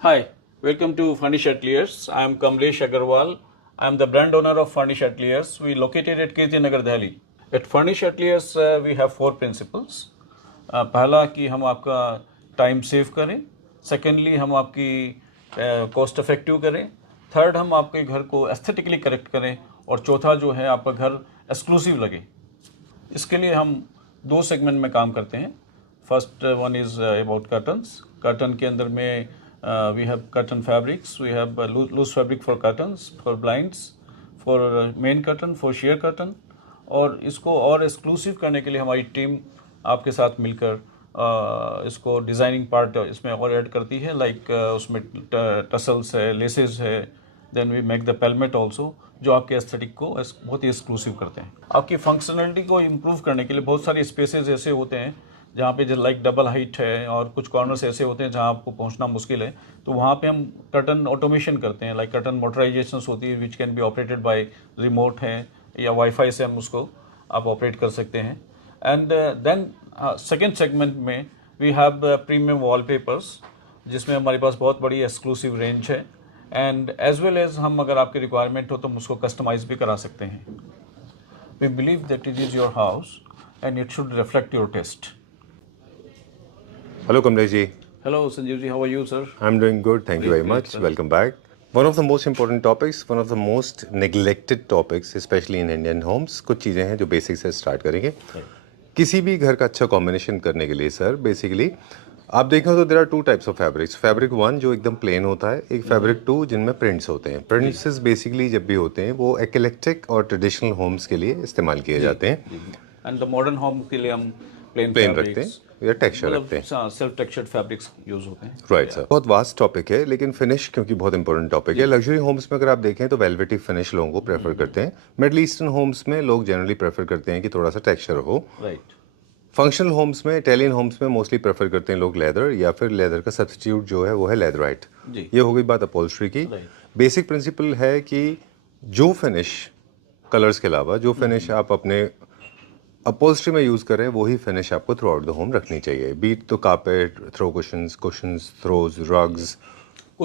Hi, welcome to Furnish Ateliers. I am Kamlesh Agarwal. I am the brand owner of Furnish Ateliers. We located at KJ Nagar, Delhi. At Furnish Ateliers, we have four principles. पहला कि हम आपका time save करें, secondly हम आपकी cost effective करें, third हम आपके घर को एस्थेटिकली करेक्ट करें और चौथा जो है आपका घर एक्सक्लूसिव लगे। इसके लिए हम दो सेगमेंट में काम करते हैं। First one is about curtains. Curtain के अंदर में we have curtain fabrics, we have loose fabric for curtains, for blinds, for main curtain, for sheer curtain. और इसको और एक्सक्लूसिव करने के लिए हमारी टीम आपके साथ मिलकर इसको डिज़ाइनिंग पार्ट इसमें और ऐड करती है, लाइक उसमें टसल्स है, लेसेस है, then we make the pelmet also, जो आपके एस्थेटिक को बहुत ही एक्सक्लूसिव करते हैं। आपकी फंक्शनलिटी को इम्प्रूव करने के लिए बहुत सारे स्पेसेस ऐसे होते हैं जहाँ पे जो लाइक डबल हाइट है और कुछ कॉर्नर्स ऐसे होते हैं जहाँ आपको पहुँचना मुश्किल है, तो वहाँ पे हम कर्टन ऑटोमेशन करते हैं, लाइक कर्टन मोटराइजेशन होती है which can be operated by remote है या वाईफाई से हम उसको आप ऑपरेट कर सकते हैं। एंड देन सेकेंड सेगमेंट में वी हैव प्रीमियम वॉलपेपर्स, जिसमें हमारे पास बहुत बड़ी एक्सक्लूसिव रेंज है, एंड एज वेल एज हम अगर आपकी रिक्वायरमेंट हो तो हम उसको कस्टमाइज भी करा सकते हैं। We believe that it is your house and it should reflect your taste. Hello Kamlesh ji. Hello Sanjeev ji, how are you, sir? I'm doing good, thank you very Great, much. sir. Welcome back. One of the most important topics, one of the most neglected topics, especially in Indian homes, कुछ चीज़ें हैं जो basic से start करेंगे। किसी भी घर का अच्छा कॉम्बिनेशन करने के लिए सर बेसिकली आप देखें तो there are two types of fabrics. Fabric one जो एकदम प्लेन होता है, एक फैब्रिक टू जिनमें प्रिंट्स होते हैं। प्रिंट्स बेसिकली जब भी होते हैं वो इक्लेक्टिक और ट्रेडिशनल होम्स के लिए इस्तेमाल किए जाते हैं। एंड द मॉडर्न होम के लिए हम प्लेन रखते हैं या टेक्सचर रखते हैं, सेल्फ टेक्सचर्ड फैब्रिक्स यूज होते हैं। Right sir. बहुत वास्ट टॉपिक है लेकिन फिनिश क्योंकि बहुत इंपॉर्टेंट टॉपिक है। लग्जरी होम्स में अगर आप देखें तो वेलवेटी फिनिश लोगों को प्रेफर करते हैं। मिडल ईस्टर्न होम्स में लोग जनरली प्रेफर करते हैं कि थोड़ा सा टेक्सचर हो। राइट। फंक्शनल होम्स में, इटालियन होम्स में मोस्टली प्रेफर करते हैं लोग लेदर, या फिर लेदर का सब्स्टिट्यूट जो है वो है लेदराइट। ये हो गई बात अपॉल्स्ट्री की। बेसिक प्रिंसिपल है कि जो फिनिश कलर्स के अलावा जो फिनिश आप अपने अपॉल्स्ट्री में यूज करें वही फिनिश आपको थ्रू आउट द होम रखनी चाहिए। बीट तो carpet, throw cushions, throws, rugs,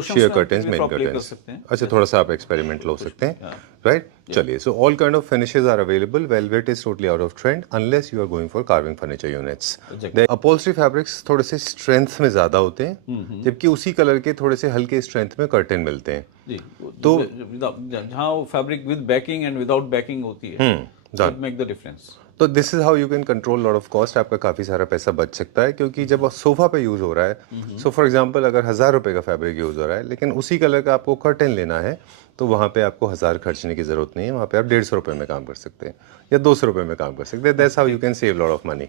sheer curtains, main curtains. अच्छा, थोड़ा सा आप एक्सपेरिमेंट लो सकते हैं, राइट। चलिए, so all kind of finishes are available. Velvet is totally out of trend unless you are going for carving furniture units. The upholstery fabrics थोड़े से strength में ज्यादा होते हैं, जबकि उसी कलर के थोड़े से हल्के स्ट्रेंथ में कर्टन मिलते हैं। तो जहाँ fabric with backing and without banking होती है, दैट मेक द डिफरेंस। तो this is how you can control lot of cost. आपका काफ़ी सारा पैसा बच सकता है, क्योंकि जब सोफा पे यूज़ हो रहा है, सो फॉर एग्जांपल अगर 1000 रुपये का फैब्रिक यूज़ हो रहा है लेकिन उसी कलर का आपको कर्टन लेना है, तो वहाँ पे आपको 1000 खर्चने की ज़रूरत नहीं है। वहाँ पे आप 150 रुपये में काम कर सकते हैं या 200 रुपये में काम कर सकते हैं। That's how you can save lot of money,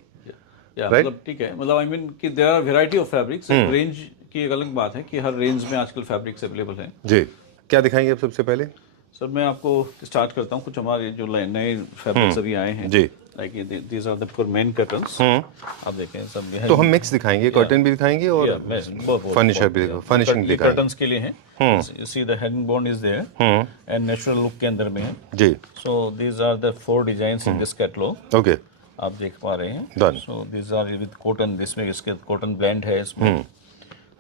right. ठीक है, मतलब आई मीन कि there are variety of fabrics. Range की एक अलग बात है कि हर रेंज में आजकल फैब्रिक्स अवेलेबल हैं। जी, क्या दिखाएंगे आप सबसे पहले? सर मैं आपको स्टार्ट करता हूँ, कुछ हमारे जो नए फैब्रिक्स अभी आए हैं। जी, like these are the for main curtains. आप देखें सब ये है। तो हम मिक्स दिखाएंगे, कर्टन भी दिखाएंगे और फर्नीचर भी, फर्निशिंग दिखाएंगे। कर्टन्स के लिए है, you see the head board is there and natural look के अंदर में है। जी, so these are the 4 designs in this catalogue. Okay, आप देख पा रहे हैं। Done. So these are with cotton, जिसमें इसके कॉटन ब्लेंड है इसमें।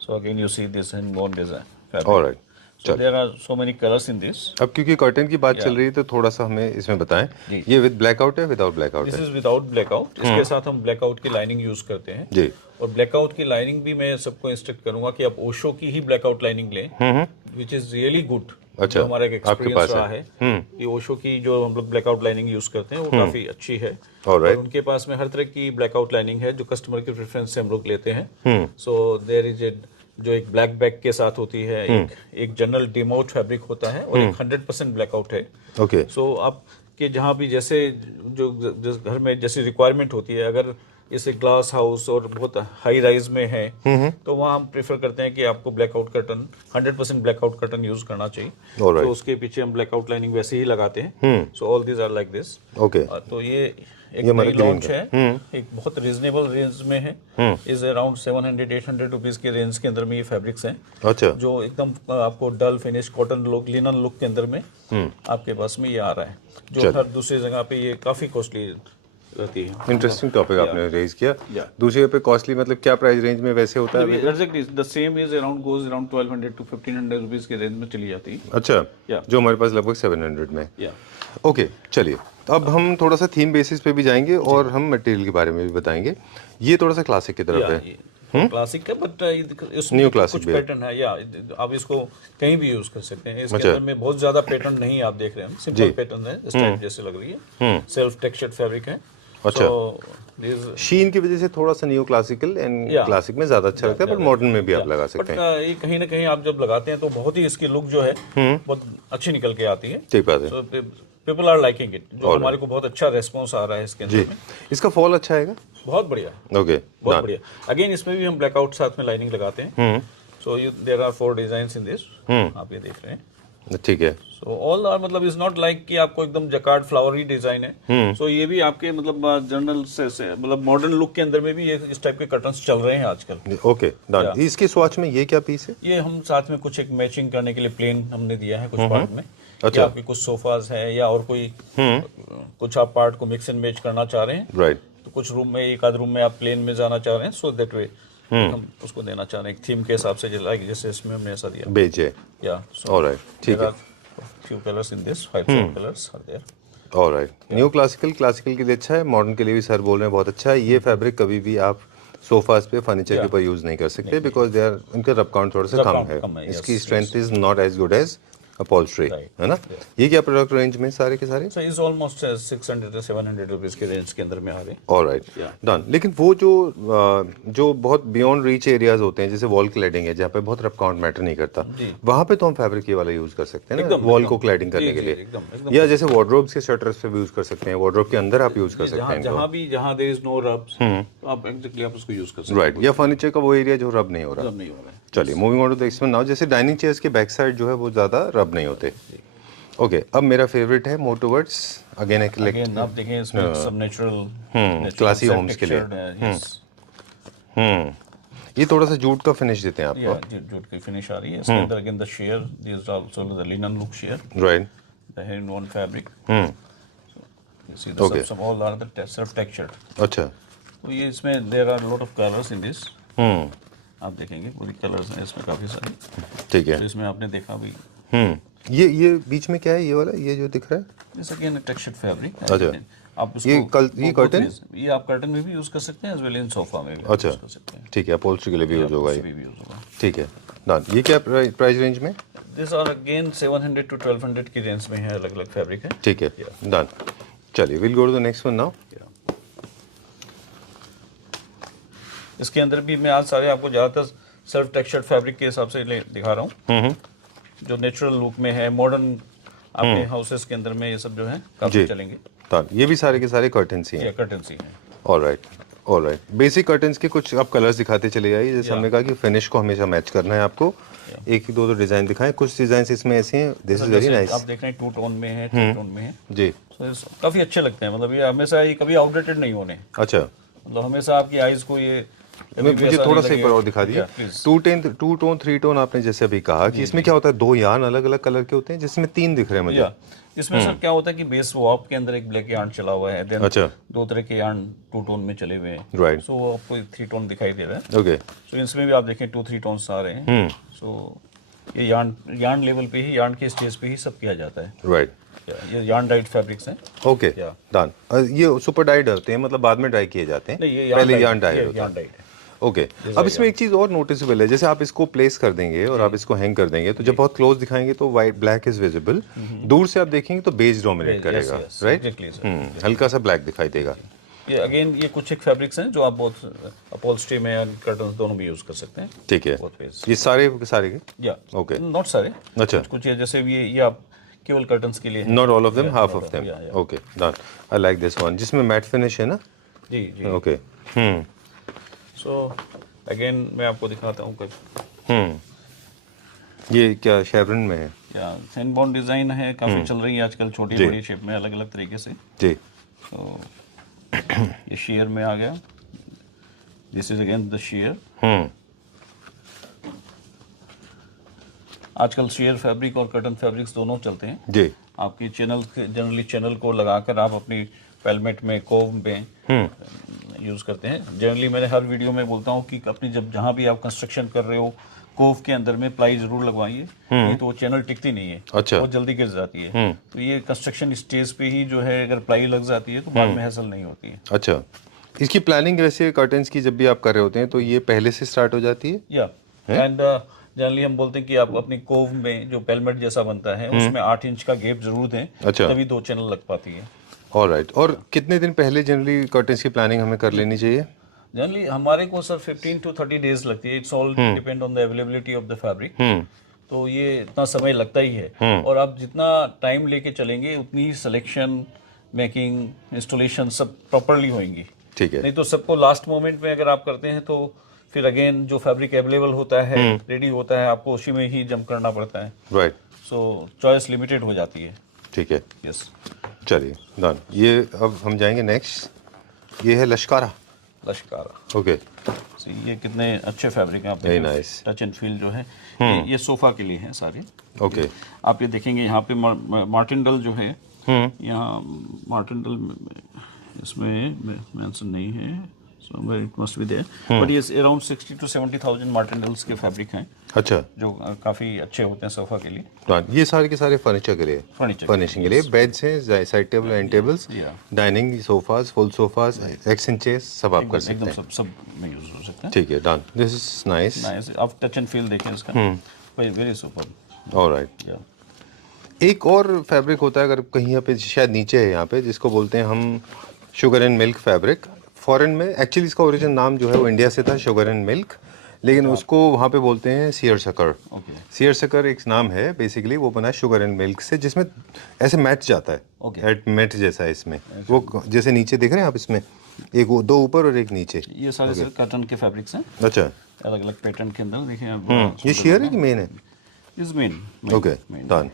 So again you see this head board design. Alright. So there are so many colors in this. अब क्योंकि कर्टन की बात चल रही है तो थोड़ा सा हमें इसमें बताएं, ये विद ब्लैकआउट है, विदाउट ब्लैकआउट This है? is without blackout. इसके साथ हम ब्लैकआउट की लाइनिंग यूज करते हैं जी। और ब्लैकआउट की लाइनिंग भी मैं सबको इंस्ट्रक्ट करूंगा कि आप ओशो की ही ब्लैकआउट लाइनिंग लें, विच इज रियली गुड। अच्छा, जो हमारा एक एक्सपीरियंस पास रहा है कि ओशो की जो हम लोग ब्लैकआउट लाइनिंग यूज करते हैं वो काफी अच्छी है। Alright. और उनके पास में हर तरह की ब्लैकआउट लाइनिंग है जो कस्टमर के प्रेफरेंस से हम लोग लेते हैं। सो देयर इज ए जो एक ब्लैक बैक के साथ होती है, एक जनरल डिमोट फैब्रिक होता है और एक 100% ब्लैकआउट है। ओके। सो आप के जहाँ भी जैसे जो जिस घर में जैसी रिक्वायरमेंट होती है, अगर इसे ग्लास हाउस और बहुत हाई राइज में है तो वहाँ हम प्रेफर करते हैं कि आपको blackout curtain 100% blackout curtain use करना चाहिए। तो उसके पीछे हम ब्लैकआउट लाइनिंग वैसे ही लगाते हैं। So all these are like this. Okay. तो ये एक नई लॉन्च है, एक बहुत रीजनेबल रेंज में है। इज अराउंड 700-800 रुपीज के रेंज के अंदर में ये फैब्रिक्स हैं। अच्छा। जो एकदम आपको dull finish cotton look, linen look के अंदर में आपके पास में ये आ रहा है, जो हर दूसरी जगह पे ये काफी कॉस्टली रहती है। इंटरेस्टिंग टॉपिक आपने रेज किया। Yeah. दूसरे पे कॉस्टली मतलब क्या प्राइस रेंज में वैसे होता है? Exactly the same is around goes around 1200 to 1500 rupees के रेंज में चली जाती है। अच्छा, Yeah. जो हमारे पास लगभग 700 में। या ओके, चलिए अब हम थोड़ा सा थीम बेसिस पे भी जाएंगे और हम मटेरियल के बारे में भी बताएंगे। ये थोड़ा सा क्लासिक की तरफ है। क्लासिक का, बट इसमें Neo classic कुछ भी है। पैटर्न है, या आप इसको कहीं भी यूज कर सकते हैं। इसके अच्छा। अंदर में बहुत ज्यादा पैटर्न नहीं आप देख रहे हैं, सिंपल पैटर्न है, इस टाइप जैसे लग रही है, सेल्फ टेक्सचर्ड फैब्रिक है। अच्छा। So, शीन की वजह से थोड़ा सा neo classical and Yeah. Classic में ज्यादा अच्छा लगता है, बट मॉडर्न में भी आप लगा बट सकते हैं। ये कहीं ना कहीं आप जब लगाते हैं तो बहुत ही इसकी लुक जो है बहुत अच्छी निकल के आती है। ठीक बात है। So people are liking it, जो हमारे को बहुत अच्छा रेस्पॉन्स आ रहा है इसके जी, अंदर में। इसका फॉल अच्छा आएगा। बहुत बढ़िया, ओके, बहुत बढ़िया। अगेन इसमें भी हम ब्लैकआउट साथ में लाइनिंग लगाते हैं। So there are 4 designs in this, आप ये देख रहे हैं। ठीक है। सो ऑल आर मतलब इज नॉट लाइक कि आपको एकदम जकार्ड फ्लावरी डिजाइन है। सो ये भी आपके मतलब जनरल से मतलब मॉडर्न लुक के अंदर में भी ये इस टाइप के कर्टन्स चल रहे हैं आजकल। Okay, done. इसके स्वॉच में ये क्या पीस है? ये हम साथ में कुछ एक मैचिंग करने के लिए प्लेन हमने दिया है कुछ पार्ट में। अच्छा। या आपके कुछ सोफाज है या और कोई कुछ आप पार्ट को मिक्स एंड मैच करना चाह रहे हैं, राइट। तो कुछ रूम में एक आध रूम में आप प्लेन में जाना चाह रहे हैं, सो दैट वे हम उसको देना चाह रहे हैं एक थीम के हिसाब से, जैसे इसमें हमने ऐसा दिया। बेच है। या ऑलराइट, ठीक है। few colors in this, 5 colors are there. Alright, new classical के लिए अच्छा है, मॉडर्न के लिए भी सर बोल रहे हैं बहुत अच्छा है। ये फैब्रिक कभी भी आप सोफाज पे फर्नीचर के ऊपर यूज नहीं कर सकते, बिकॉज दे आर, इनका रब काउंट थोड़ा सा कम है। इसकी strength is not as good as upholstery, है ना। ये क्या प्रोडक्ट रेंज में सारे के सारे? So is almost 600 to 700 rupees के रेंज के अंदर में आ रहे हैं। Alright, done. लेकिन वो जो बहुत बियॉन्ड रीच एरियाज होते हैं, जैसे वॉल क्लैडिंग है, जहाँ पे बहुत रब काउंट मैटर नहीं करता, वहाँ पे तो हम फैब्रिक ये वाला यूज कर सकते हैं ना, वॉल को क्लैडिंग करने के लिए। या जैसे वार्डरोब्स के शटर्स पे भी यूज कर सकते हैं, वार्डरोब के अंदर आप यूज कर सकते हैं। जहाँ देयर इज नो रब्स, आप एग्जैक्टली आप उसको यूज कर सकते हैं। राइट, या फर्नीचर का वो एरिया जो रब नहीं हो रहा। नहीं हो रहा है। चलिए, moving on to the next one now. जैसे डाइनिंग चेयर्स के बैक साइड जो है वो ज्यादा रब नहीं होते। ओके, अब मेरा फेवरेट है मोर टुवर्ड्स अगेन अगेन आप देखें इसमें सब नेचुरल क्लासी होम्स के लिए। ये थोड़ा सा जूट का फिनिश देते हैं आपको। जूट की फिनिश आ रही है इसके अंदर। Again the sheer, this is also the linen look sheer, right. The hand woven fabric. You see Okay. some all are the self textured. अच्छा। तो ये इसमें there are lot of colours in this. आप देखेंगे पूरी colours हैं इसमें काफी सारी। ठीक है। तो इसमें आपने देखा भी, ये बीच में क्या है, ये वाला, ये जो दिख रहा है? जैसे कि टेक्सचर्ड फैब्रिक। अच्छा। आप ये इसको कर्टन? ये आप कर्टन में भी यूज कर सकते हैं, एज वेल इन सोफा में भी अच्छा, यूज कर सकते हैं। ठीक है, अपहोल्स्ट्री के लिए भी यूज होगा उसमें ये। भी यूज होगा। ठीक है, डन। ये क्या प्राइस रेंज में? दिस आर अगेन 700 to 1200 की रेंज में है, अलग अलग फैब्रिक है। ठीक है, डन। चलिए, will go to the next one now. इसके अंदर भी मैं आज सारे आपको ज्यादातर सेल्फ टेक्सचर्ड फैब्रिक के हिसाब से दिखा रहा हूँ, जो नेचुरल लुक में है। मॉडर्न आपके हाउसेस के अंदर में ये सब जो है काफी चलेंगे। डन। ये भी सारे के सारे कर्टन्स ही हैं। कर्टन्स ही हैं। Alright, alright. बेसिक कर्टन्स के कुछ आप कलर्स दिखाते चले जाइए। जैसे हमने कहा कि फिनिश को हमेशा मैच करना है आपको। एक दो डिजाइन दिखाएं। कुछ डिजाइन इसमें ऐसे हैं, दिस इज वेरी नाइस। आप देख रहे हैं 2 टोन में है, 3 टोन में है जी। काफी अच्छे लगते हैं। मतलब ये हमेशा ये कभी आउटडेटेड नहीं होने। अच्छा, मतलब हमेशा आपकी आईज को ये मुझे थोड़ा सा एक बार और दिखा दिया। 2 टोन 3 टोन आपने जैसे अभी कहा कि इसमें क्या होता है, 2 यार्न अलग अलग कलर के होते हैं, जिसमें 3 दिख रहे हैं मुझे। इसमें सर क्या होता है कि बेस वॉप के अंदर एक ब्लैक यार्न चला हुआ है, देन अच्छा, 2 तरह के यार्न 2 टोन में चले हुए हैं। राइट। सो वो आपको 3 टोन दिखाई दे रहा है। ओके। सो इसमें भी आप देखें 2-3 टोन्स आ रहे हैं। सो ये यार्न लेवल पे ही, यार्न के स्टेज पे ही सब किया जाता है। राइट। ये यार्न डाइड फैब्रिक्स हैं। Okay, done. ये सुपर डाइड होते हैं, मतलब बाद में डाई किए जाते हैं, पहले यार्न डाइड होता है। ओके, अब इसमें एक चीज और नोटिसेबल है। जैसे आप इसको प्लेस कर देंगे और आप इसको हैंग कर देंगे, तो जब बहुत क्लोज दिखाएंगे तो वाइट ब्लैक इज विजिबल। दूर से आप देखेंगे तो बेज डोमिनेट करेगा, राइट। हल्का सा ब्लैक दिखाई देगा। ये अगेन ये कुछ एक फैब्रिक्स हैं जो आप बहुत अपहोल्स्ट्री में और कर्टन्स दोनों भी यूज कर सकते हैं। ठीक है, ये सारे के या ओके, नॉट सारे। अच्छा, कुछ ये जैसे ये आप केवल कर्टन्स के लिए, not all of them, half of them. Okay, done. I like this one, जिसमें मैट फिनिश है ना। जी जी। ओके। सो अगेन मैं आपको दिखाता हूँ कुछ। ये क्या शेवरन में है? या सैंडबॉर्न डिजाइन है, काफी चल रही है आजकल, छोटी बड़ी शेप में, अलग अलग तरीके से जी। तो ये शेयर में आ गया। This is again the share. आजकल शेयर फैब्रिक और कर्टन फैब्रिक्स दोनों चलते हैं जी। आपकी चैनल, जनरली चैनल को लगाकर आप अपनी पेलमेट में, कोव में यूज करते हैं। जनरली मैंने हर वीडियो में बोलता हूँ कि अपनी जब जहाँ भी आप कंस्ट्रक्शन कर रहे हो, कोव के अंदर में प्लाई जरूर लगवाइए, नहीं तो वो चैनल टिकती नहीं है, अच्छा। बहुत जल्दी गिर जाती है। तो ये कंस्ट्रक्शन स्टेज पे ही जो है अगर प्लाई लग जाती है तो बाद में हैसल नहीं होती है। अच्छा, इसकी प्लानिंग वैसे कर्टन्स की जब भी आप कर रहे होते हैं तो ये पहले से स्टार्ट हो जाती है? या एंड जनरली हम बोलते हैं कि आप अपनी कोव में जो पेलमेट जैसा बनता है उसमें 8 इंच का गैप जरूर दें, अच्छा। तभी 2 चैनल लग पाती है। ऑलराइट, और कितने दिन पहले जनरली कर्टन्स की प्लानिंग हमें कर लेनी चाहिए? जनरली हमारे को सर 15 to 30 डेज लगती है। It's all depend on the availability of the fabric. तो ये इतना समय लगता ही है, और आप जितना टाइम लेके चलेंगे उतनी ही सिलेक्शन, मेकिंग, इंस्टॉलेशन सब प्रॉपरली होंगी। ठीक है। नहीं तो सबको लास्ट मोमेंट में अगर आप करते हैं तो फिर अगेन जो फैब्रिक अवेलेबल होता है, रेडी होता है, आपको उसी में ही जंप करना पड़ता है। राइट। सो चॉइस लिमिटेड हो जाती है। ठीक है, यस। चलिए डन। ये अब हम जाएंगे नेक्स्ट, ये है लश्कारा। लश्कारा, ओके। ये कितने अच्छे फैब्रिक हैं, आप Very देखें। nice. टच एंड फील जो है ये सोफा के लिए है सारे। ओके। आप ये देखेंगे यहाँ पे मार्टिनडल जो है, यहाँ मार्टिनडल इसमें मेंशन नहीं है, somewhere it must be there, but ये अराउंड 60 to 70,000 मार्टिनडल्स के फैब्रिक हैं अच्छा, जो काफ़ी अच्छे होते हैं सोफा के लिए। डन। ये सारे के सारे फर्नीचर के लिए, फर्नीचर फर्निशिंग के लिए, बेड्स हैं, side table, and tables, dining sofas, full sofas, action chairs, सब आप कर सकते एकदम हैं। सब में यूज हो सकता है। ठीक है, done. This is nice. Nice. आप टच एंड फील देखें इसका, वेरी सुपर। ऑलराइट। एक और फैब्रिक होता है, अगर कहीं यहाँ पे शायद नीचे है यहाँ पे, जिसको बोलते हैं हम sugar and milk fabric. Foreign में एक्चुअली इसका ओरिजिन नाम जो है वो इंडिया से था, शुगर एंड मिल्क, लेकिन उसको वहाँ पे बोलते हैं सीयरसकर। सीयरसकर एक नाम है, बेसिकली वो बना है शुगर एंड मिल्क से, जिसमें ऐसे मैट जाता है, मैट जैसा है इसमें। वो जैसे नीचे देख रहे हैं आप, इसमें एक वो दो ऊपर और एक नीचे। ये सारे सर कॉटन के फैब्रिक्स हैं, अच्छा, अलग अलग पैटर्न के अंदर देखें आप। ये शेयर है कि मेन है? Is main. Okay, done.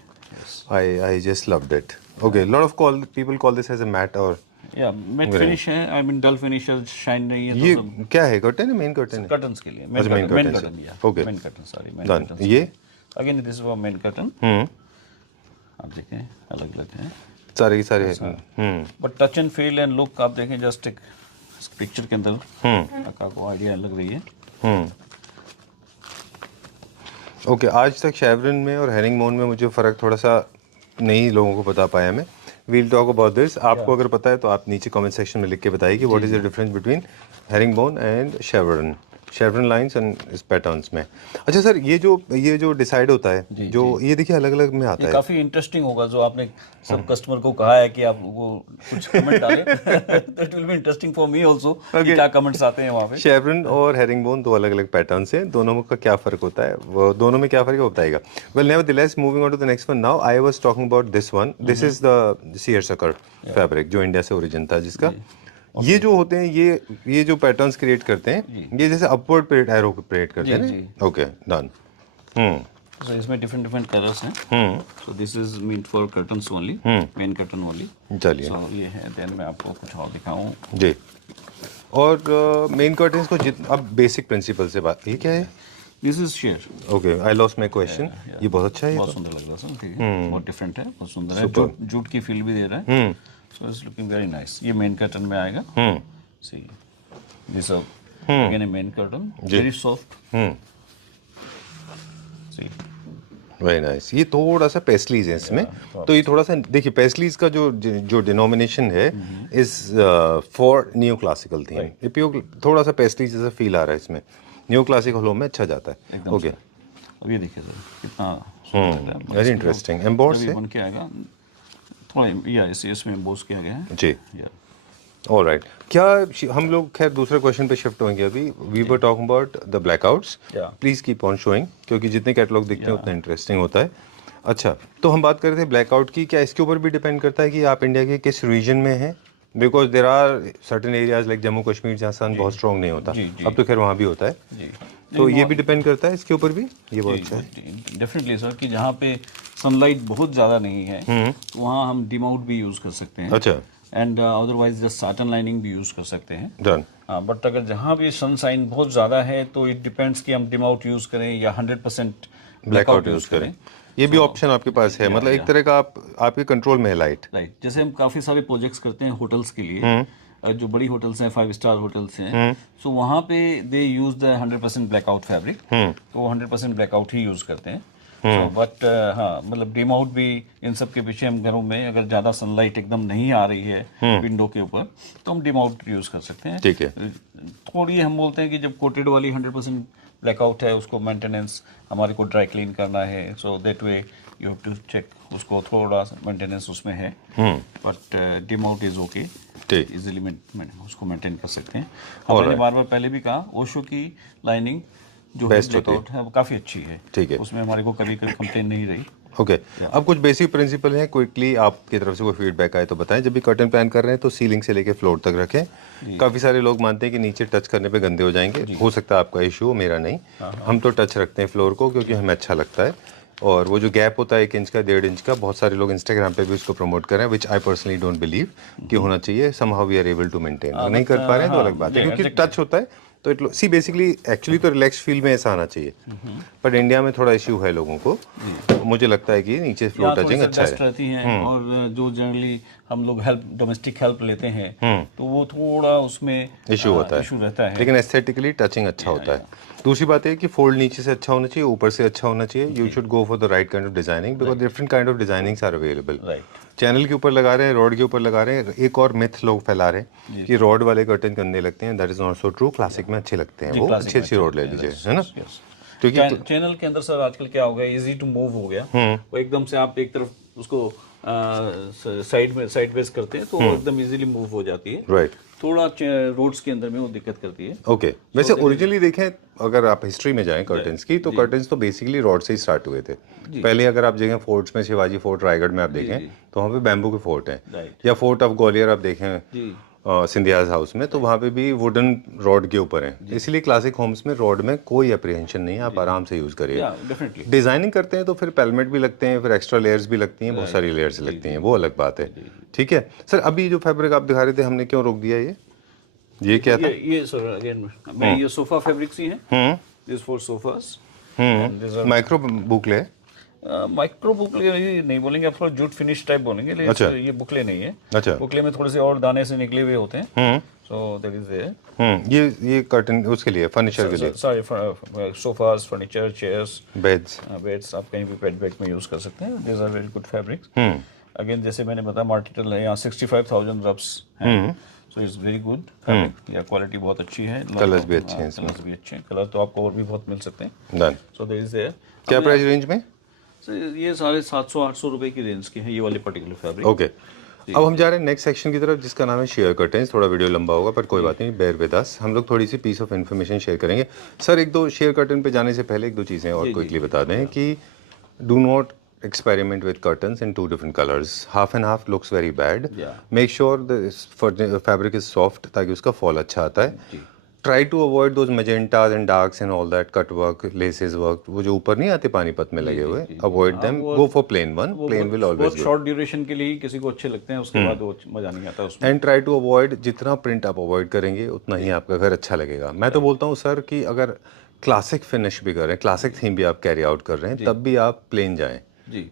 I just loved it. Okay, lot of people call this as a matte, और या मैट फिनिश है, I mean dull finish shine नहीं है। ये क्या है, कर्टन है, मेन कर्टन है? कर्टन्स के लिए मेन कर्टन, या okay, main curtain, sorry main done. Curtain. ये again this is for main curtain. आप देखें अलग अलग है सारे के सारे। But touch and feel and look आप देखें, जस्ट एक पिक्चर के अंदर आपको आइडिया लग रही है। ओके, आज तक शेवरन में और हेरिंगबोन में मुझे फ़र्क थोड़ा सा नहीं लोगों को बता पाया मैं। We'll talk about this. आपको अगर पता है तो आप नीचे कमेंट सेक्शन में लिख के बताइए कि what is the difference between herringbone and शेवरन lines and इस पैटर्न्स में। अच्छा सर, ये जो डिसाइड होता है, जो ये देखिए अलग अलग में आता है, काफी इंटरेस्टिंग होगा। जो आपने सब कस्टमर को कहा है कि आप वो कुछ कमेंट डालें, तो it will be interesting for me also कि क्या कमेंट्स आते हैं वहाँ पे। शेवरन और हेरिंगबोन दो अलग अलग पैटर्न्स हैं, दोनों का क्या फ़र्क होता है, वो दोनों में क्या फ़र्क है वो बताएगा। Well nevertheless, moving on to the next one now, I was talking about this one. This is the seersucker fabric, जो इंडिया से ओरिजिन था जिसका। ये जो होते हैं, ये जो पैटर्न्स क्रिएट करते हैं, ये जैसे अपवर्ड प्रेट एरो क्रिएट करते हैं। Okay, done. सो इसमें डिफरेंट कलर्स हैं। So this is meant for curtains only, main curtain only. चलिए, सो ये है। देन मैं आपको कुछ और दिखाऊं जी। और मेन कर्टन्स को अब बेसिक प्रिंसिपल से बात, ये क्या है? This is share. Okay, I lost my question. ये बहुत अच्छा है, बहुत सुंदर लग रहा है सर, ठीक है, बहुत डिफरेंट है, बहुत सुंदर है, जूट की फील भी दे रहा है। So it's looking very nice. ये मेन कर्टन में आएगा। See this again a main curtain, very soft. See very nice. ये थोड़ा सा पेस्टलीज है इसमें, तो ये थोड़ा सा देखिए, पेस्टलीज का जो डिनोमिनेशन है is for new classical theme. थोड़ा सा पेस्टलीज जैसा फील आ रहा है इसमें, न्यू क्लासिकल होम में अच्छा जाता है। ओके, अब ये देखिए सर कितना वेरी इंटरेस्टिंग। एम्बॉस है, बन के आएगा थोड़ा, या इसमें एम्बॉस किया गया है जी। ऑलराइट, क्या हम लोग खैर दूसरे क्वेश्चन पे शिफ्ट होंगे अभी। We were talking about the blackouts. Please keep on showing, क्योंकि जितने कैटलॉग दिखते हैं उतना इंटरेस्टिंग होता है। अच्छा, तो हम बात कर रहे थे ब्लैकआउट की। क्या इसके ऊपर भी डिपेंड करता है कि आप इंडिया के किस रीजन में हैं? Because there are certain areas like Jammu Kashmir जहाँ सन बहुत स्ट्रॉन्ग नहीं होता। अब तो खैर वहाँ भी होता है, तो ये भी डिपेंड करता है इसके ऊपर भी। ये बहुत अच्छा है डेफिनेटली सर, कि जहाँ पे सनलाइट बहुत ज़्यादा नहीं है तो वहाँ हम डिमाउट भी यूज़ कर सकते हैं। अच्छा, and otherwise just satin lining भी यूज़ कर सकते हैं। डन। बट अगर जहाँ भी सनशाइन बहुत ज़्यादा है तो इट डिपेंड्स कि हम डिमाउट यूज़ करें या 100% ब्लैकआउट यूज़ करें। ये भी ऑप्शन आपके पास है, मतलब एक तरह का आपके कंट्रोल में है लाइट। राइट, जैसे हम काफ़ी सारे प्रोजेक्ट्स करते हैं होटल्स के लिए, जो बड़ी होटल्स हैं 5 स्टार होटल्स हैं, सो वहाँ पे दे यूज द 100% ब्लैकआउट फैब्रिक, तो वो 100% ब्लैकआउट ही यूज़ करते हैं। सो बट हाँ, मतलब डिम आउट भी इन सब के पीछे हम घरों में अगर ज़्यादा सनलाइट एकदम नहीं आ रही है विंडो के ऊपर, तो हम डिम आउट यूज़ कर सकते हैं। ठीक है। थोड़ी हम बोलते हैं कि जब कोटेड वाली 100% ब्लैकआउट है, उसको मेंटेनेंस हमारे को ड्राई क्लीन करना है, so that way you have to check, उसको थोड़ा मेंटेनेंस उसमें है, but dim out is okay, ठीक। इजीली उसको मेंटेन कर सकते हैं। हमने बार बार पहले भी कहा, ओशो की लाइनिंग जो ब्लैकआउट है वो काफ़ी अच्छी है, ठीक है, उसमें हमारे को कभी कोई कंप्लेन नहीं रही। ओके अब कुछ बेसिक प्रिंसिपल हैं, क्विकली आपकी तरफ से कोई फीडबैक आए तो बताएं। जब भी कर्टन प्लान कर रहे हैं तो सीलिंग से लेके फ्लोर तक रखें। काफ़ी सारे लोग मानते हैं कि नीचे टच करने पे गंदे हो जाएंगे, हो सकता है आपका इशू हो, मेरा नहीं। हम तो टच रखते हैं फ्लोर को क्योंकि हमें अच्छा लगता है, और वो जो गैप होता है 1 इंच का 1.5 इंच का, बहुत सारे लोग इंस्टाग्राम पे भी उसको प्रमोट कर रहे हैं, which I personally don't believe कि होना चाहिए। Somehow we are able to maintain, नहीं कर पा रहे हैं तो अलग बात है, क्योंकि टच होता है तो इट सी बेसिकली एक्चुअली तो रिलैक्स फील में ऐसा आना चाहिए, बट इंडिया में थोड़ा इश्यू है लोगों को, मुझे लगता है कि नीचे फ्लोर टचिंग अच्छा है। रहती हैं, और जो जनरली हम लोग हेल्प, डोमेस्टिक हेल्प लेते हैं, तो वो थोड़ा उसमें इशू होता है, इशू रहता है, लेकिन एस्थेटिकली टचिंग अच्छा होता है। दूसरी बात है कि फोल्ड नीचे से अच्छा होना चाहिए, ऊपर से अच्छा होना चाहिए। You should go for the right kind of designing, because different kind of designings are available. Channel के ऊपर लगा रहे हैं, रॉड के ऊपर लगा रहे हैं, एक और मिथ लोग फैला रहे हैं कि रॉड वाले कर्टन गंदे लगते हैं, that is not so true. Classic में अच्छे लगते हैं, वो अच्छी रॉड ले लीजिए, है ना। क्योंकि चैनल के अंदर सर आजकल क्या हो गया, इजी टू मूव हो गया, वो एकदम से आप एक तरफ उसको साइड वेज करते हैं तो वो एकदम इजीली मूव हो जाती है, राइट। थोड़ा रोड्स के अंदर में वो दिक्कत करती है। ओके वैसे ओरिजिनली देखें, अगर आप हिस्ट्री में जाएं कर्टन्स की, तो कर्टन्स तो बेसिकली रॉड से ही स्टार्ट हुए थे। पहले अगर आप देखें फोर्ट्स में, शिवाजी फोर्ट रायगढ़ में आप देखें तो वहाँ पे बैम्बू के फोर्ट हैं, या फोर्ट ऑफ ग्वालियर आप देखें सिंधियाज हाउस में, तो वहाँ पे भी वुडन रॉड के ऊपर हैं। इसलिए क्लासिक होम्स में रॉड में कोई अप्रीहेंशन नहीं है, आप आराम से यूज़ करिए। डिजाइनिंग करते हैं तो फिर पेलमेट भी लगते हैं, फिर एक्स्ट्रा लेयर्स भी लगती हैं, बहुत सारी लेयर्स लगती हैं, वो अलग बात है। ठीक है सर, अभी जो फैब्रिक आप दिखा रहे थे, हमने क्यों रोक दिया ये क्या था? ये सर अगेन मैं ये सोफा फैब्रिक्स ही हैं, दिस 4 सोफास, माइक्रो बुकले, माइक्रो बुकले नहीं बोलेंगे, आप थोड़ा जूट फिनिश टाइप बोलेंगे, लेकिन अच्छा। ये बुकले नहीं है। अच्छा। बुकले में थोड़े से और दाने से निकले हुए होते हैं, सो दैट इज देयर। ये कर्टन उसके लिए, फर्नीचर के लिए, sorry sofas, furniture, chairs, beds आप कहीं भी पेट बैग में यूज कर सकते हैं। These are very good fabrics. Again जैसे मैंने बताया मार्टिटल है, यहाँ 65,000 रफ्स हैं, so it's very good fabric, या क्वालिटी बहुत अच्छी है, कलर्स भी अच्छे हैं, कलर्स भी अच्छे हैं, कलर तो आपको और भी बहुत मिल सकते हैं। Done. So there is there. क्या प्राइस रेंज में? सर ये सारे 700-800 रुपए की रेंज के हैं ये वाले पर्टिकुलर फैब्रिक। ओके अब हम जा रहे हैं नेक्स्ट सेक्शन की तरफ, जिसका नाम है शेयर कर्टन्स। थोड़ा वीडियो लंबा होगा पर कोई बात नहीं, बेयर विद अस, हम लोग थोड़ी सी पीस ऑफ इन्फॉर्मेशन शेयर करेंगे। सर एक दो शेयर कर्टन पे जाने से पहले एक दो चीज़ें और क्विकली बता दें कि do not experiment with curtains in 2 different colors. Half and half looks very bad. Make sure the fabric is soft ताकि उसका fall अच्छा आता है। Try to avoid those magentas and darks and all that, cut work, laces work, वो जो ऊपर नहीं आते पानीपत में लगे हुए, avoid them. Go for plain one. Plain will always बहुत शॉर्ट ड्यूरेशन के लिए किसी को अच्छे लगते हैं, उसके बाद वो मजा नहीं आता उसमें। And try to avoid, जितना प्रिंट आप अवॉइड करेंगे उतना ही आपका घर अच्छा लगेगा। मैं तो बोलता हूँ सर कि अगर क्लासिक फिनिश भी कर रहे हैं, क्लासिक थीम भी आप कैरी आउट कर रहे हैं, तब भी आप प्लेन जाएं,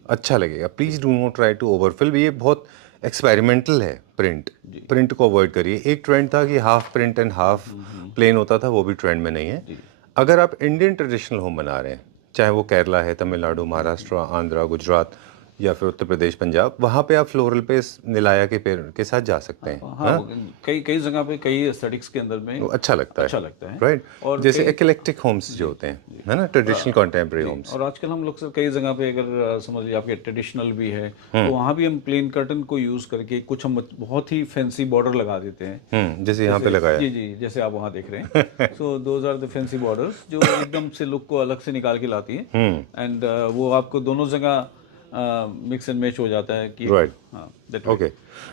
अच्छा लगेगा। Please do not try to overfill, ये बहुत एक्सपेरिमेंटल है। प्रिंट को अवॉइड करिए। एक ट्रेंड था कि half print and half plain होता था, वो भी ट्रेंड में नहीं है। अगर आप इंडियन ट्रेडिशनल होम बना रहे हैं, चाहे वो केरला है, तमिलनाडु, महाराष्ट्र, आंध्रा, गुजरात या फिर उत्तर प्रदेश, पंजाब, वहाँ पे आप फ्लोरल पे निलाया के पेड़ के साथ जा सकते हैं। कई जगह पे कई एस्थेटिक्स के अंदर में अच्छा लगता है राइट। और जैसे इक्लेक्टिक होम्स जो होते हैं, है ना, ट्रेडिशनल कंटेम्परेरी होम्स। और आजकल हम लोग सर कई जगह पे अगर समझ लीजिए आपके ट्रेडिशनल भी है, तो वहाँ भी हम प्लेन कर्टन को यूज करके कुछ हम बहुत ही फैंसी बॉर्डर लगा देते हैं, जैसे यहाँ पे लगाया। जी जैसे आप वहाँ देख रहे हैं। So those are the fancy borders जो एकदम से लुक को अलग से निकाल के लाती है, एंड वो आपको दोनों जगह मिक्स एंड मैच हो जाता है कि राइट। Okay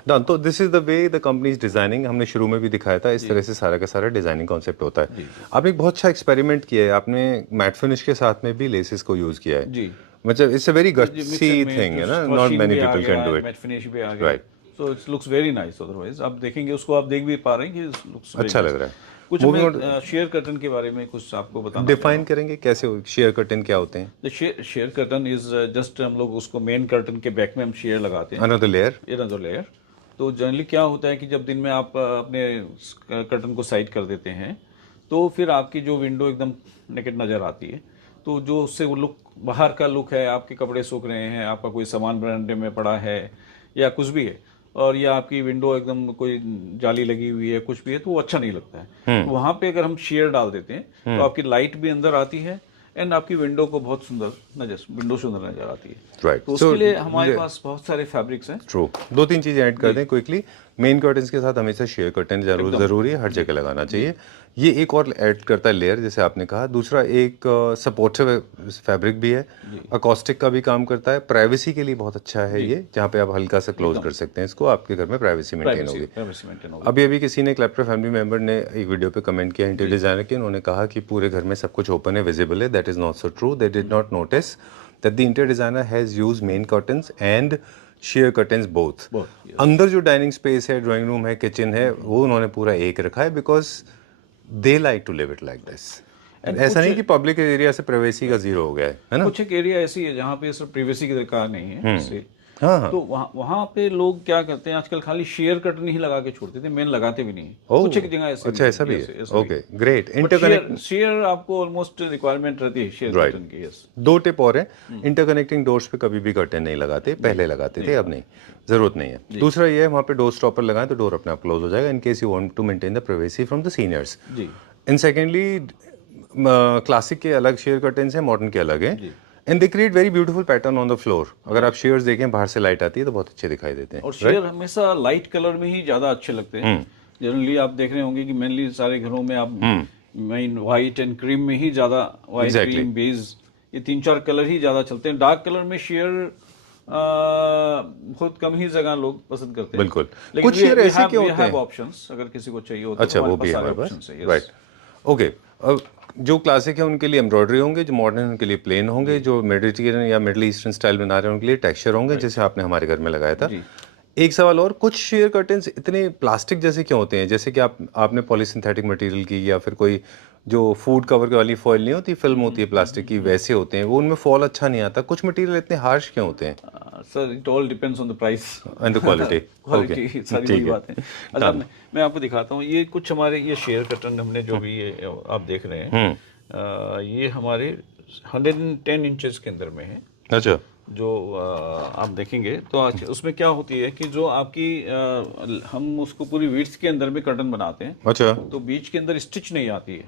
done. तो this is the way the company is designing. हमने शुरू में भी दिखाया था, इस तरह से सारा का सारा डिजाइनिंग कॉन्सेप्ट होता है। आपने एक बहुत अच्छा एक्सपेरिमेंट किया है, आपने मैट फिनिश के साथ में भी लेसेस को यूज किया है जी। मतलब it's a very gutsy thing, है ना, not many people can do it. Matte finish भी आ गया, right, so it looks very nice. Otherwise आप देखेंगे उसको, आप देख भी पा रहे हैं कि अच्छा लग रहा है। कुछ मैं शेयर कर्टन के बारे में कुछ आपको बताना डिफाइन करेंगे कैसे शेयर कर्टन क्या होते हैं? The share curtain is just हम लोग उसको मेन कर्टन के बैक में हम शेयर लगाते हैं, अनदर लेयर। Another layer. तो जनरली क्या होता है कि जब दिन में आप अपने कर्टन को साइड कर देते हैं तो फिर आपकी जो विंडो एकदम नेकेड नज़र आती है, तो जो उससे वो लुक, बाहर का लुक है, आपके कपड़े सूख रहे हैं, आपका कोई सामान बरामदे में पड़ा है या कुछ भी है, और या आपकी विंडो एकदम कोई जाली लगी हुई है, कुछ भी है, तो वो अच्छा नहीं लगता है। तो वहाँ पे अगर हम शेयर डाल देते हैं तो आपकी लाइट भी अंदर आती है एंड आपकी विंडो को बहुत सुंदर नजर आती है। राइट, तो उसके लिए हमारे पास बहुत सारे फैब्रिक्स हैं। ट्रू। 2-3 चीजें ऐड कर दें क्विकली। मेन कर्टन्स के साथ हमेशा शेयर कर्टन जरूरी है, हर जगह लगाना चाहिए। ये एक और ऐड करता है लेयर, जैसे आपने कहा। दूसरा एक सपोर्टिव फैब्रिक भी है, अकॉस्टिक का भी काम करता है, प्राइवेसी के लिए बहुत अच्छा है ये, जहाँ पे आप हल्का सा क्लोज कर सकते हैं इसको, आपके घर में प्राइवेसी मेंटेन होगी। अभी किसी ने क्लैप्टर फैमिली मेंबर ने एक वीडियो पे कमेंट किया इंटीरियर डिजाइनर के, उन्होंने कहा कि पूरे घर में सब कुछ ओपन है, विजिबल है। That is not so true. They did not notice that the interior designer has used main curtains and sheer curtains both. अंदर जो डाइनिंग स्पेस है, ड्राइंग रूम है, किचन है, वो उन्होंने पूरा एक रखा है, because they like to live it like this. ऐसा नहीं कि पब्लिक एरिया से प्राइवेसी का जीरो हो गया है ना? कुछ एक एरिया ऐसी है जहाँ पे सिर्फ प्राइवेसी की दरकार नहीं है इससे। हाँ। तो वहाँ पे लोग क्या करते हैं आजकल, खाली शेयर कर्टन ही लगा के छोड़ते थे, मेन लगाते भी नहीं। कुछ एक जगह ऐसे अच्छा, ऐसा भी है। Okay, great. इंटरकनेक्ट शेयर आपको ऑलमोस्ट रिक्वायरमेंट रहती है शेयर कर्टन की। यस। 2 टिप और है। इंटरकनेक्टिंग डोर्स पे कभी भी कर्टन नहीं लगाते, पहले लगाते थे, अब नहीं, जरूरत नहीं है। दूसरा ये है, वहाँ पे डोर स्टॉपर लगाएं तो डोर अपने आप क्लोज हो जाएगा, in case you want to maintain the privacy from the seniors. जी। एंड सेकेंडली, क्लासिक के अलग शेयर कर्टन्स हैं, मॉडर्न के अलग हैं, and they create very beautiful pattern on the floor. अगर आप शेयर्स देखें, बाहर से लाइट आती है तो बहुत अच्छे दिखाई देते हैं। और शेयर हमेशा लाइट कलर में ही ज्यादा अच्छे लगते हैं। जनरली आप देख रहे होंगे कि मेनली सारे घरों में आप मेन व्हाइट एंड क्रीम में ही ज्यादा, व्हाइट क्रीम बेज, ये 3-4 कलर ही ज्यादा चलते हैं। डार्क कलर में शेयर बहुत कम ही जगह लोग पसंद करते हैं। बिल्कुल। कुछ शेयर ऐसे के होते हैं, ऑप्शंस अगर किसी को चाहिए होता है। अच्छा, वो भी है हमारे पास। Right, okay. अब जो क्लासिक है उनके लिए एम्ब्रॉयडरी होंगे, जो मॉडर्न है उनके लिए प्लेन होंगे, जो मेडिटेरियन या मिडिल ईस्टर्न स्टाइल बना रहे हैं उनके लिए टेक्सचर होंगे, जैसे आपने हमारे घर में लगाया था। एक सवाल और, कुछ शेयर कर्टन्स इतने प्लास्टिक जैसे क्यों होते हैं? जैसे कि आपने पॉलीसिंथेटिक मटेरियल की, या फिर कोई जो फूड कवर वाली फॉइल नहीं होती, फिल्म होती है प्लास्टिक की, वैसे होते हैं वो, उनमें फॉल अच्छा नहीं आता। कुछ मटेरियल इतने हार्श क्यों होते हैं? Sir, it all depends on the price and the quality. Quality सारी बड़ी बात है। अच्छा, मैं आपको दिखाता हूँ। ये कुछ हमारे ये शेयर कर्टन हमने जो भी ये आप देख रहे हैं, ये हमारे 110 इंचेस के अंदर में है। अच्छा। जो आप देखेंगे तो उसमें क्या होती है कि जो आपकी हम उसको पूरी विड्थ के अंदर में कर्टन बनाते हैं। अच्छा। तो बीच के अंदर स्टिच नहीं आती है,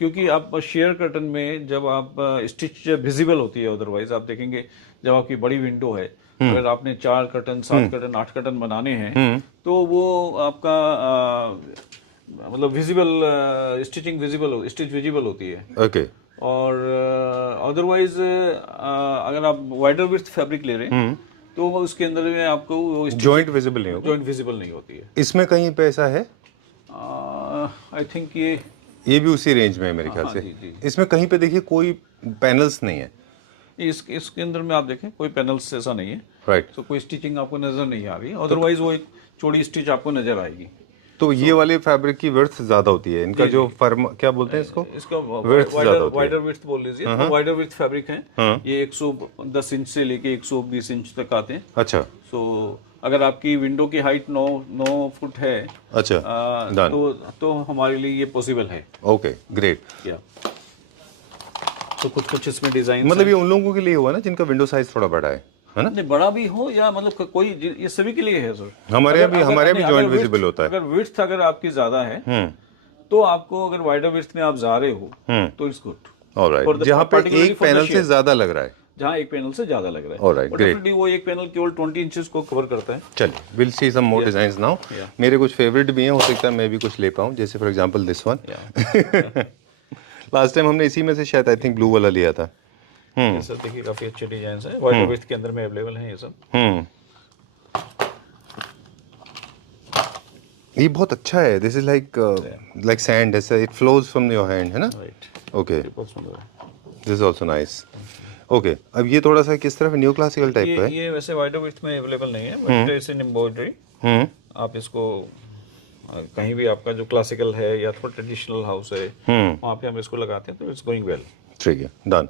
क्योंकि आप शेयर कर्टन में जब आप स्टिच विजिबल होती है। अदरवाइज आप देखेंगे जब आपकी बड़ी विंडो है, अगर आपने 4 कर्टन, 7 कर्टन, 8 कर्टन बनाने हैं, तो वो आपका मतलब विजिबल स्टिचिंग स्टिच विजिबल होती है। ओके। और अदरवाइज अगर आप वाइडर विड्थ फैब्रिक ले रहे हैं तो उसके अंदर में आपको जॉइंट विजिबल नहीं होगा, जॉइंट विजिबल नहीं होती है। इसमें कहीं पे ऐसा है? आई थिंक ये भी उसी रेंज में है मेरे ख्याल से। जी। इसमें कहीं पे देखिए कोई पैनल्स नहीं है। इसके अंदर में आप देखें कोई पैनल्स ऐसा नहीं है। राइट। तो कोई स्टिचिंग आपको नजर नहीं आ रही, अदरवाइज वो एक चौड़ी स्टिच आपको नजर आएगी। तो ये वाले फैब्रिक की विड्थ ज्यादा होती है, इनका जो फर्म क्या बोलते हैं इसको, इसका विड्थ ज्यादा होती है। वाइडर विड्थ बोल लीजिए। तो वाइडर विड्थ फैब्रिक है। ये 110 इंच से लेके 120 इंच तक आते हैं। अच्छा। सो अगर आपकी विंडो की हाइट 9 फुट है, अच्छा, तो हमारे लिए ये पॉसिबल है। Okay, great. तो कुछ इसमें डिजाइन, मतलब ये उन लोगों के लिए हुआ ना जिनका विंडो साइज थोड़ा बड़ा है ना? नहीं, बड़ा भी हो या मतलब कोई, ये सभी के लिए है सर। हमारे यहाँ भी जॉइंट विजिबल होता है। अगर विड्थ अगर आपकी ज्यादा है तो आपको, अगर वाइडर विड्थ में आप जा रहे हो तो इट्स गुड। ऑलराइट। जहाँ पे एक पैनल से ज्यादा लग रहा है, जहाँ एक पैनल से ज्यादा लग रहा है, ऑलराइट, ग्रेट। वो एक पैनल केवल 20 इंचेस को कवर करता है। चलिए, will see some more designs now. मेरे कुछ फेवरेट भी हैं, हो सकता है मैं भी कुछ ले पाऊँ, जैसे for example this one. Last time हमने इसी में से शायद आई थिंक ब्लू वाला लिया था। ये सब देखिए काफी अच्छे डिजाइन है, वाइडर विड्थ के अंदर में अवेलेबल हैं ये सब। ये बहुत अच्छा है। दिस इज लाइक सैंड, ऐसा it flows from your hand, है ना? Right. Okay, this is also nice. Okay, अब ये थोड़ा सा किस तरह न्यू क्लासिकल टाइप का है? ये वैसे वाइडर विड्थ में अवेलेबल नहीं है, बट इट्स इन एम्ब्रॉयडरी। आप इसको कहीं भी आपका जो क्लासिकल है या थोड़ा ट्रेडिशनल हाउस है वहाँ पे हम इसको लगाते हैं तो इट्स गोइंग वेल। ठीक है, डन।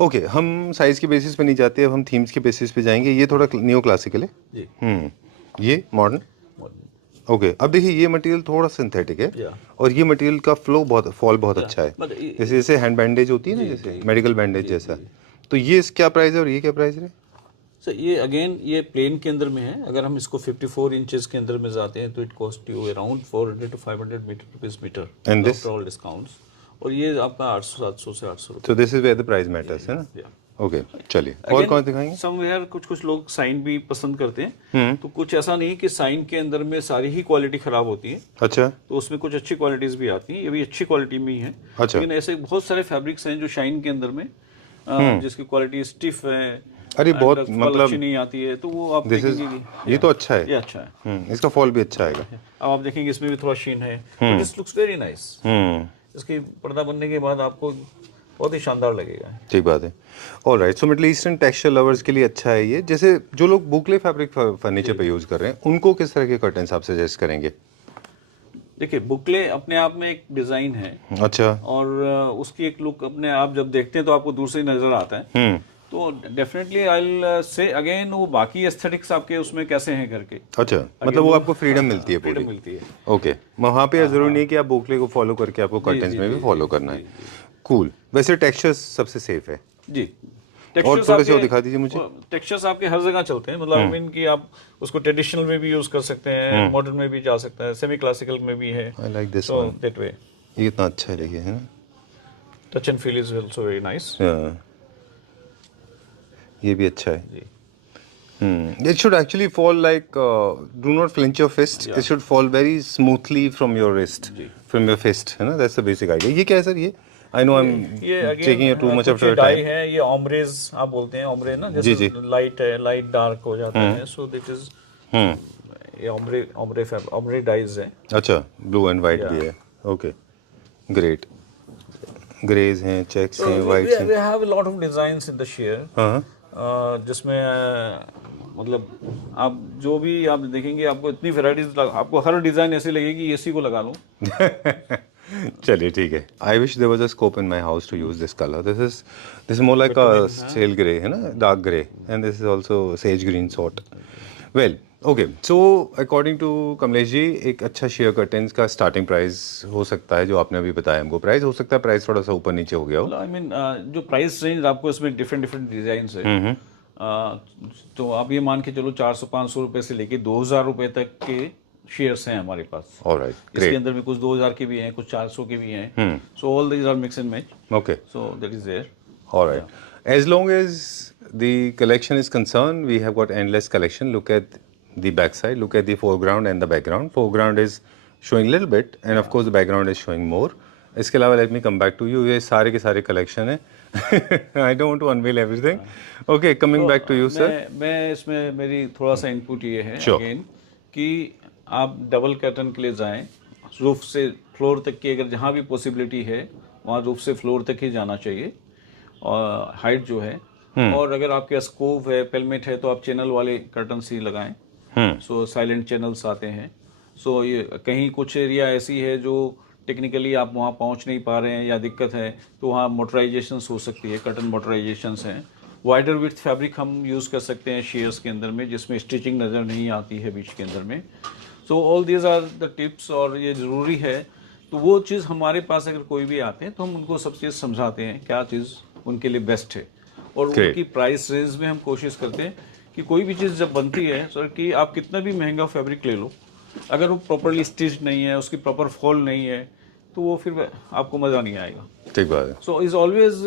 ओके, हम साइज के बेसिस पे नहीं जाते, अब हम थीम्स के बेसिस पे जाएंगे। ये थोड़ा न्यू क्लासिकल है। जी। ये मॉडर्न। ओके, अब देखिए ये मटेरियल थोड़ा सिंथेटिक है या और ये मटेरियल का फ्लो बहुत, फॉल बहुत या अच्छा है। बट जैसे जैसे हैंड बैंडेज होती है ना, जैसे मेडिकल बैंडेज जैसा। तो ये क्या प्राइस है और ये क्या प्राइस है? सर ये अगेन ये प्लेन के अंदर में है। अगर हम इसको 54 इंचेस के अंदर में जाते हैं तो it cost you around 400 to 500 metre And this? After all discounts. और ये आपका 800 से 800 रुपये। तो this is where the price matters, है ना? ओके, चलिए और कौन दिखाएंगे? समवेयर कुछ लोग साइन भी पसंद करते हैं, तो कुछ ऐसा नहीं कि साइन के अंदर में सारी ही क्वालिटी खराब होती है। अच्छा, तो उसमें कुछ अच्छी क्वालिटीज भी आती हैं, ये भी अच्छी क्वालिटी में ही है। अच्छा। लेकिन ऐसे बहुत सारे फैब्रिक्स हैं जो शाइन के अंदर में जिसकी क्वालिटी स्टिफ है, अरे बहुत फॉल मतलब अच्छी नहीं आती है, तो वो आप दिस इज, देखेंगे कि ये तो अच्छा है। ये अच्छा है। इसका फॉल भी अच्छा आएगा। अब आप देखेंगे इसमें भी थोड़ा शीन है, दिस लुक्स वेरी नाइस। इसकी पर्दा बनने के बाद आपको बहुत ही शानदार लगेगा। ठीक बात है। All right, so middle eastern texture lovers के लिए अच्छा है ये। जैसे जो लोग बुकले फैब्रिक फर्नीचर पे यूज कर रहे हैं, उनको किस तरह के कर्टन्स आप सजेस्ट करेंगे? देखिए बुकले अपने आप में एक डिजाइन है, अच्छा। और उसकी एक लुक अपने आप जब देखते हैं तो आपको दूर से ही नजर आता है। तो definitely I will say again वो बाकी एस्थेटिक्स आपके उसमें कैसे हैं करके। अच्छा, मतलब वो आपको फ्रीडम मिलती है पूरी। फ्रीडम मिलती है। ओके, वहाँ पे जरूरी नहीं है कि आप बुकले को फॉलो करके आपको कर्टन्स में भी फॉलो करना है। कूल। वैसे टेक्सचर्स सबसे सेफ है जी। और थोड़े से और दिखा दीजिए मुझे। टेक्सचर्स आपके हर जगह चलते हैं, मतलब आई मीन कि आप उसको ट्रेडिशनल में भी यूज कर सकते हैं, मॉडर्न में भी जा सकता है, सेमी क्लासिकल में भी है। I like this so one. That way ये इतना अच्छा है, देखिए, है ना? Touch and feel is also very nice. ये भी अच्छा है। It should actually fall like, do not clench your fist. It should fall very smoothly from your wrist, from your fist, है ना? That's the basic idea. ये क्या है sir? ये I know I'm taking too much of your dye time. है, ये ऑमरेज आप बोलते हैं, ऑमरे ना, जी, जैसे लाइट है, लाइट डार्क हो जाता है, सो दिस इज ये ऑमरे डाइज है। अच्छा, ब्लू एंड वाइट भी है। Okay, great. ग्रेज हैं, चेक्स हैं, वाइट्स हैं। We have a lot of designs in the sheer, हाँ, जिसमें मतलब आप जो भी आप देखेंगे आपको इतनी वेराइटीज, आपको हर डिजाइन ऐसी लगेगी इसी को लगा लूं। चलिए ठीक है। I wish there was a scope in my house to use this colour. This is more like a stale grey, है ना? Dark grey, and this is also sage green sort. Well, okay, so according to Kamlesh ji, एक अच्छा sheer curtains का starting price हो सकता है जो आपने अभी बताया हमको। प्राइस हो सकता है प्राइस थोड़ा सा ऊपर नीचे हो गया हो। आई मीन जो प्राइस रेंज आपको इसमें डिफरेंट डिजाइन है, तो आप ये मान के चलो 400-500 रुपए से लेके 2000 रुपए तक के शेयर्स हैं हमारे पास। ऑलराइट, इसके ग्रेट। अंदर में कुछ 2000 के भी हैं, कुछ 400 के भी हैं। So all these are mix and match. Okay, so that is there. Alright, as long as the collection is concerned, we have got endless collection. Look at the back side, look at the foreground and the background. Foreground is showing little bit and of course the background is showing more. इसके अलावा let me come back to you. ये सारे के सारे collection है। I don't want to unveil everything. Okay, coming back to you, sir. मैं इसमें मेरी थोड़ा सा इनपुट ये है Sure. अगेन कि आप डबल कर्टन के लिए जाएं, रूफ से फ्लोर तक की अगर जहाँ भी पॉसिबिलिटी है वहाँ रूफ से फ्लोर तक ही जाना चाहिए, और हाइट जो है। और अगर आपके पास कोव है, पेलमेट है, तो आप चैनल वाले कर्टन ही लगाएं। सो साइलेंट चैनल्स आते हैं। सो ये कहीं कुछ एरिया ऐसी है जो टेक्निकली आप वहाँ पहुँच नहीं पा रहे हैं या दिक्कत है, तो वहाँ मोटराइजेशन हो सकती है, कर्टन मोटराइजेशन हैं। वाइडर विड्थ फैब्रिक हम यूज़ कर सकते हैं शेयर्स के अंदर में, जिसमें स्टिचिंग नज़र नहीं आती है बीच के अंदर में। So all these are the tips, और ये ज़रूरी है। तो वो चीज़ हमारे पास अगर कोई भी आते हैं तो हम उनको सब चीज़ समझाते हैं क्या चीज़ उनके लिए बेस्ट है, और उनकी प्राइस रेंज में हम कोशिश करते हैं कि कोई भी चीज़ जब बनती है सर, कि आप कितना भी महंगा फैब्रिक ले लो, अगर वो प्रॉपरली स्टिच नहीं है, उसकी प्रॉपर फॉल नहीं है, तो वो फिर आपको मज़ा नहीं आएगा। ठीक बात है। सो इज ऑलवेज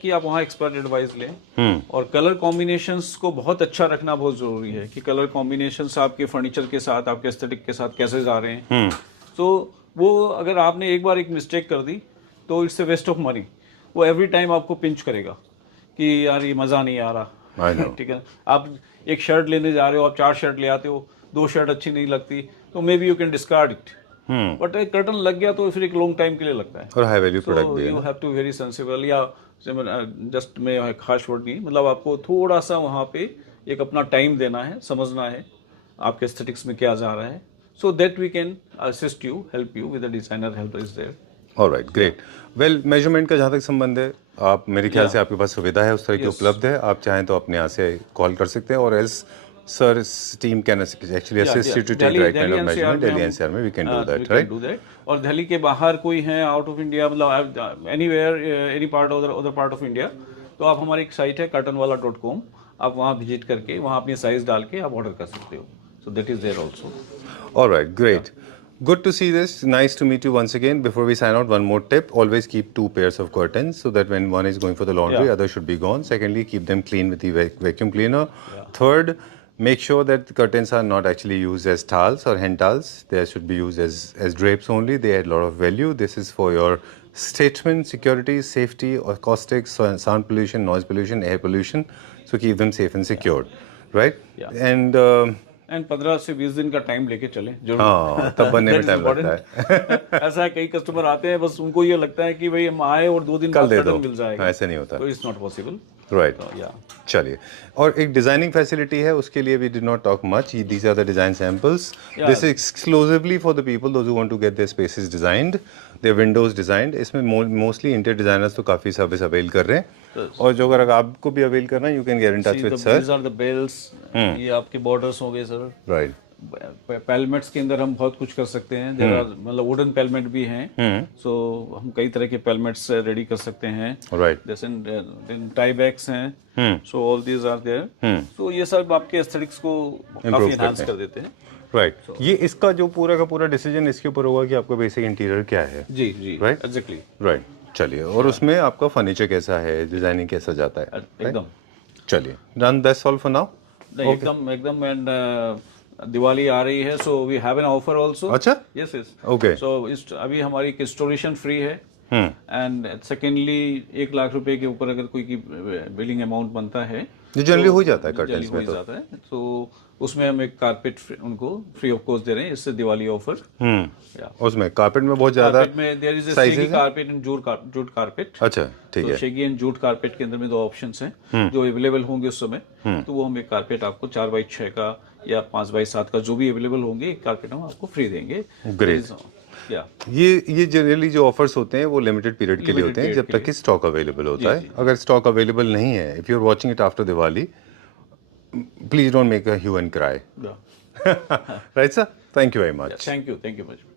कि आप वहाँ एक्सपर्ट एडवाइस लें। और कलर कॉम्बिनेशंस को बहुत अच्छा रखना बहुत ज़रूरी है कि कलर कॉम्बिनेशंस आपके फर्नीचर के साथ, आपके एस्थेटिक के साथ कैसे जा रहे हैं। तो वो अगर आपने एक बार एक मिस्टेक कर दी तो it's a waste of money. वो एवरी टाइम आपको पिंच करेगा कि यार ये मज़ा नहीं आ रहा। ठीक है, आप एक शर्ट लेने जा रहे हो, आप 4 शर्ट ले आते हो, 2 शर्ट अच्छी नहीं लगती, तो may be you can discard it. But एक कर्टन लग गया तो फिर एक लॉन्ग टाइम के लिए लगता है, और हाई वैल्यू प्रोडक्ट भी है। You have to very sensible, या जस्ट में खास वर्ड नहीं, मतलब आपको थोड़ा सा वहाँ पे एक अपना टाइम देना है, समझना है आपके एस्थेटिक्स में क्या जा रहा है। So that we can assist you, help you with the designer help is there. Alright great well measurement का जहाँ तक संबंध है आप मेरे ख्याल से आपके पास सुविधा है उस तरह की उपलब्ध है आप चाहें तो अपने यहाँ से कॉल कर सकते हैं और else sir team can actually assist you to take right kind of measurement Delhi NCR में we can do that right और दिल्ली के बाहर कोई है आउट ऑफ इंडिया मतलब anywhere any part other part of India तो आप हमारी एक साइट है curtainwala.com आप वहाँ विजिट करके वहाँ अपनी साइज डाल के आप ऑर्डर कर सकते हो so that is there also alright great Good to see this. Nice to meet you once again. Before we sign out, one more tip. Always keep 2 pairs of curtains so that when one is going for the laundry, other should be gone. Secondly, keep them clean with the vacuum cleaner. Third, make sure that the curtains are not actually used as towels or hand towels. They should be used as drapes only. They add a lot of value. This is for your statement, security, safety, acoustics, sound pollution, noise pollution, air pollution. So keep them safe and secured. Right? Yeah. And... and 15 से 20 दिन का time लेके चले जरूर हाँ, तब बनने में टाइम लगता है ऐसा है कई कस्टमर आते हैं बस उनको ये लगता है कि भाई हम आए और 2 दिन बाद कर्टन मिल जाएगा ऐसा नहीं होता तो इट्स नॉट पॉसिबल राइट चलिए और एक डिजाइनिंग फैसिलिटी है उसके लिए we did not talk much these are the design samples this is exclusively for the people those who want to get their spaces designed their windows designed इसमें mostly interior designers तो काफी service avail कर रहे हैं और जो अगर आपको भी अवेल करना है you can get in touch with sir these are the bells ये आपके बॉर्डर्स हो गए सर राइट पेलमेट्स के अंदर हम बहुत कुछ कर सकते हैं देयर आर मतलब वुडन पेलमेट भी हैं सो हम कई तरह के पेलमेट्स रेडी कर सकते हैं राइट जैसे टाई बैग्स हैं so all these are there सो ये सब आपके एस्थेटिक्स को काफी एनहांस कर देते हैं राइट ये इसका जो पूरा का पूरा डिसीजन इसके ऊपर होगा कि आपका बेसिक इंटीरियर क्या है जी जी राइट एग्जैक्टली राइट चलिए और उसमें आपका फर्नीचर कैसा है डिजाइनिंग कैसा जाता है एकदम चलिए done that's all for now एकदम एकदम एंड दिवाली आ रही है so we have an offer also अच्छा यस यस ओके सो अभी हमारी इंस्टॉलेशन फ्री है एंड सेकेंडली 1 लाख रुपए के ऊपर अगर कोई की बिलिंग अमाउंट बनता है जो जनरली हो जाता है कर्टेंस में जाता है तो उसमें हम एक कारपेट उनको फ्री ऑफ कॉस्ट दे रहे हैं इससे दिवाली ऑफर उसमें कारपेट में बहुत ज्यादा में there is a shaggy carpet and jute carpet अच्छा ठीक है शेगी एंड जूट कारपेट के अंदर में 2 ऑप्शंस हैं जो अवेलेबल होंगे उस समय तो वो हम एक कारपेट आपको 4x6 का या 5x7 का जो भी अवेलेबल होंगे एक कारपेट हम आपको फ्री देंगे ग्रेट ये जनरली जो ऑफर्स होते हैं वो लिमिटेड पीरियड के लिए होते हैं जब तक कि स्टॉक अवेलेबल होता है अगर स्टॉक अवेलेबल नहीं है if you are watching it after Diwali please don't make a hue and cry right sir thank you very much thank you much